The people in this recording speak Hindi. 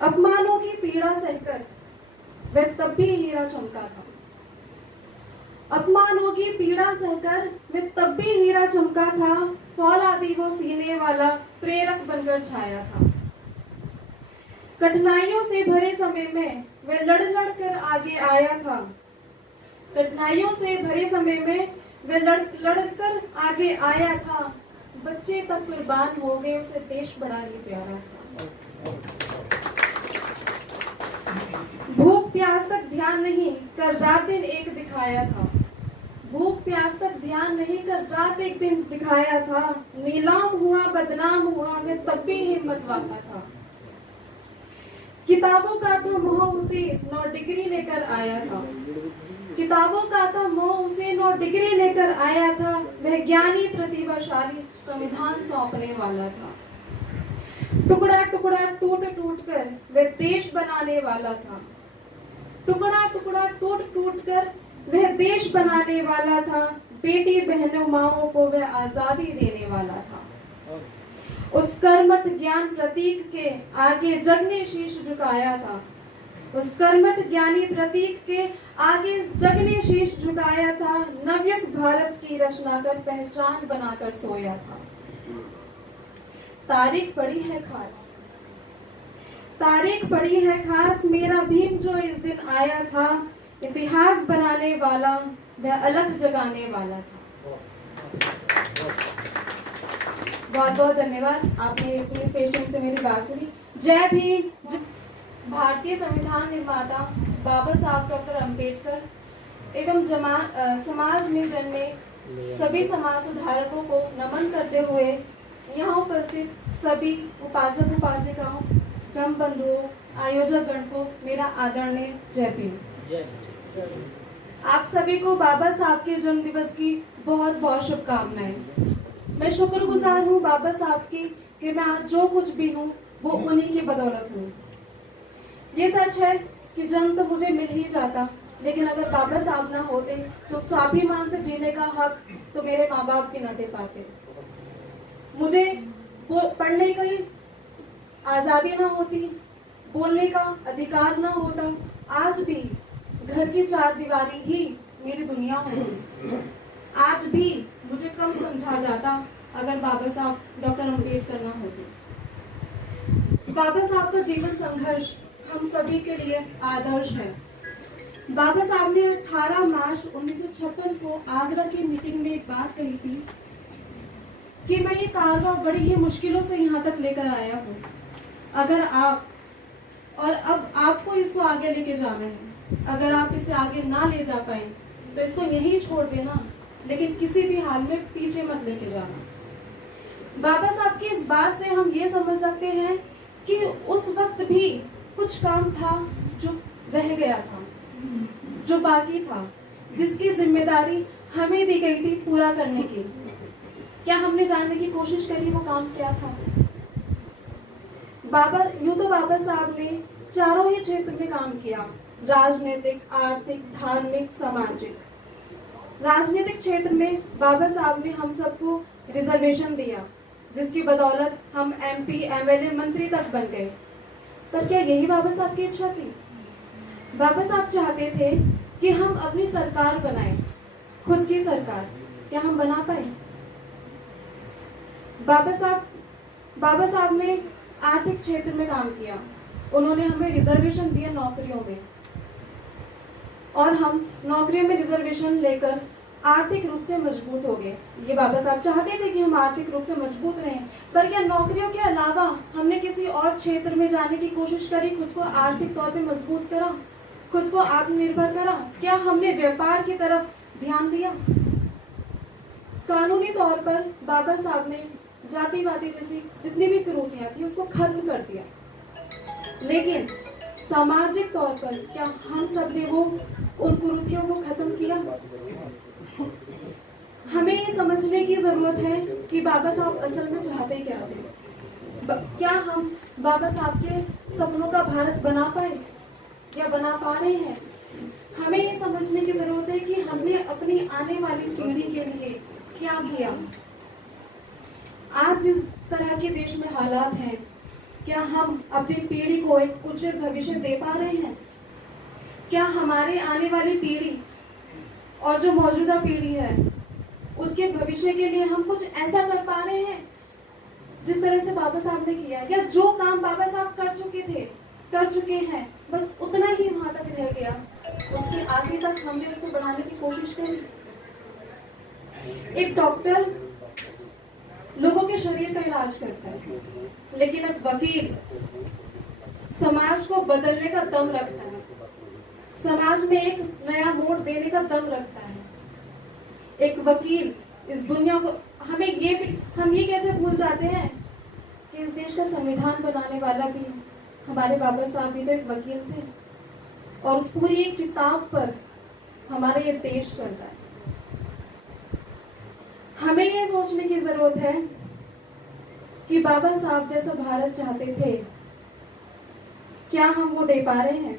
अपमानों की पीड़ा सहकर वह तब भी हीरा चमका था। अपमानों की पीड़ा सहकर वह तब भी हीरा चमका था। फौलादी वो सीने वाला प्रेरक बनकर छाया था। कठिनाइयों से भरे समय में वह लड़ लड़ कर आगे आया था। कठिनाइयों से भरे समय में वह लड़ लड़ कर आगे आया था। बच्चे तक कुर्बान हो गए, उसे देश बड़ा ही प्यारा था। भूख प्यास तक ध्यान नहीं कर रात दिन एक दिखाया था। भूख प्यास तक ध्यान नहीं कर रात एक दिन दिखाया था। नीलाम हुआ बदनाम हुआ मैं तब भी हिम्मत वाला था। किताबों का तो मोह उसे 9 डिग्री लेकर आया था। किताबों का तो मोह उसे 9 डिग्री लेकर आया था। वह ज्ञानी प्रतिभाशाली संविधान सौंपने वाला था। टुकड़ा टुकड़ा टूट टूट कर वह देश बनाने वाला था। टुकड़ा टुकड़ा टूट टूट कर वह देश बनाने वाला था। बेटी बहनों माओं को वह आजादी देने वाला था। उस कर्मठ ज्ञान प्रतीक के आगे जग ने शीश झुकाया था। उस कर्मठ ज्ञानी प्रतीक के आगे जग ने शीश झुकाया था। नवयुग भारत की रचना कर पहचान बनाकर सोया था। तारीख पड़ी है खास, तारीख पड़ी है खास, मेरा भीम जो इस दिन आया था। इतिहास बनाने वाला वह अलग जगाने वाला था। बहुत बहुत धन्यवाद, आपने इतने पेशेंस से मेरी बात सुनी। जय भीम। भारतीय संविधान निर्माता बाबा साहब डॉक्टर अंबेडकर एवं समाज में जन्मे सभी समाज सुधारकों को नमन करते हुए यहाँ उपस्थित सभी उपासक उपासिकाओं, धर्म बंधुओं, आयोजक गण को मेरा आदरणीय जय भीम। आप सभी को बाबा साहब के जन्म दिवस की बहुत बहुत शुभकामनाएं। मैं शुक्रगुजार हूँ बाबा साहब की कि मैं आज जो कुछ भी हूँ वो उन्हीं की बदौलत हूँ। ये सच है कि जन्म तो मुझे मिल ही जाता, लेकिन अगर बाबा साहब ना होते तो स्वाभिमान से जीने का हक तो मेरे माँ बाप भी ना दे पाते। मुझे पढ़ने की आजादी ना होती, बोलने का अधिकार ना होता, आज भी घर की 4 दीवारी ही मेरी दुनिया होती। आज भी मुझे कम समझा जाता अगर बाबा साहब डॉक्टर अंबेडकर ना होते। बाबा साहब का जीवन संघर्ष हम सभी के लिए आदर्श है। बाबा साहब ने 18 मार्च 1956 को आगरा की मीटिंग में एक बात कही थी कि मैं ये कारवां बड़ी ही मुश्किलों से यहाँ तक लेकर आया हूँ। अगर आप और अब आपको इसको आगे लेके जाना है, अगर आप इसे आगे ना ले जा पाए तो इसको यहीं छोड़ देना, लेकिन किसी भी हाल में पीछे मत लेके जाना। बाबा साहब की इस बात से हम ये समझ सकते हैं कि उस वक्त भी कुछ काम था जो रह गया था, जो बाकी था, जिसकी जिम्मेदारी हमें दी गई थी पूरा करने की। क्या हमने जानने की कोशिश करी वो काम क्या था? यूं तो बाबा साहब ने चारों ही क्षेत्र में काम किया, राजनीतिक, आर्थिक, धार्मिक, सामाजिक। राजनीतिक क्षेत्र में बाबा साहब ने हम सबको रिजर्वेशन दिया, जिसकी बदौलत हम MP, MLA, मंत्री तक बन गए। पर क्या यही बाबा साहब की इच्छा थी? बाबा साहब चाहते थे कि हम अपनी सरकार बनाएं, खुद की सरकार। क्या हम बना पाए? बाबा साहब ने आर्थिक क्षेत्र में काम किया, उन्होंने हमें रिजर्वेशन दिया नौकरियों में, और हम नौकरियों में रिजर्वेशन लेकर आर्थिक रूप से मजबूत हो गए। ये बाबा साहब चाहते थे कि हम आर्थिक रूप से मजबूत रहें। पर क्या नौकरियों के अलावा हमने किसी और क्षेत्र में जाने की कोशिश करी, खुद को आर्थिक तौर पे मजबूत करा, खुद को आत्मनिर्भर करा? क्या हमने व्यापार की तरफ ध्यान दिया? कानूनी तौर पर बाबा साहब ने जातिवादी जैसी जितनी भी कुरीतियां थी उसको खत्म कर दिया, लेकिन सामाजिक तौर पर क्या हम सब ने वो उन कुरीतियों को खत्म किया? हमें ये समझने की जरूरत है कि बाबा साहब असल में चाहते क्या थे। क्या हम बाबा साहब के सपनों का भारत बना पाए या बना पा रहे हैं? हमें ये समझने की जरूरत है कि हमने अपनी आने वाली पीढ़ी के लिए क्या किया। आज जिस तरह के देश में हालात हैं, क्या हम अपनी पीढ़ी को एक उज्जवल भविष्य दे पा रहे हैं? क्या हमारे आने वाली पीढ़ी और जो मौजूदा पीढ़ी है उसके भविष्य के लिए हम कुछ ऐसा कर पा रहे हैं जिस तरह से बाबा साहब ने किया, या जो काम बाबा साहब कर चुके हैं बस उतना ही वहां तक रह गया, उसके आगे तक हमने उसको बढ़ाने की कोशिश करी। एक डॉक्टर लोगों के शरीर का इलाज करता है, लेकिन एक वकील समाज को बदलने का दम रखता है, समाज में एक नया मोड़ देने का दम रखता है। एक वकील इस दुनिया को हम ये कैसे भूल जाते हैं कि इस देश का संविधान बनाने वाला भी हमारे बाबा साहब भी तो एक वकील थे, और उस पूरी एक किताब पर हमारा ये देश चल रहा है। हमें ये सोचने की जरूरत है कि बाबा साहब जैसा भारत चाहते थे, क्या हम वो दे पा रहे हैं?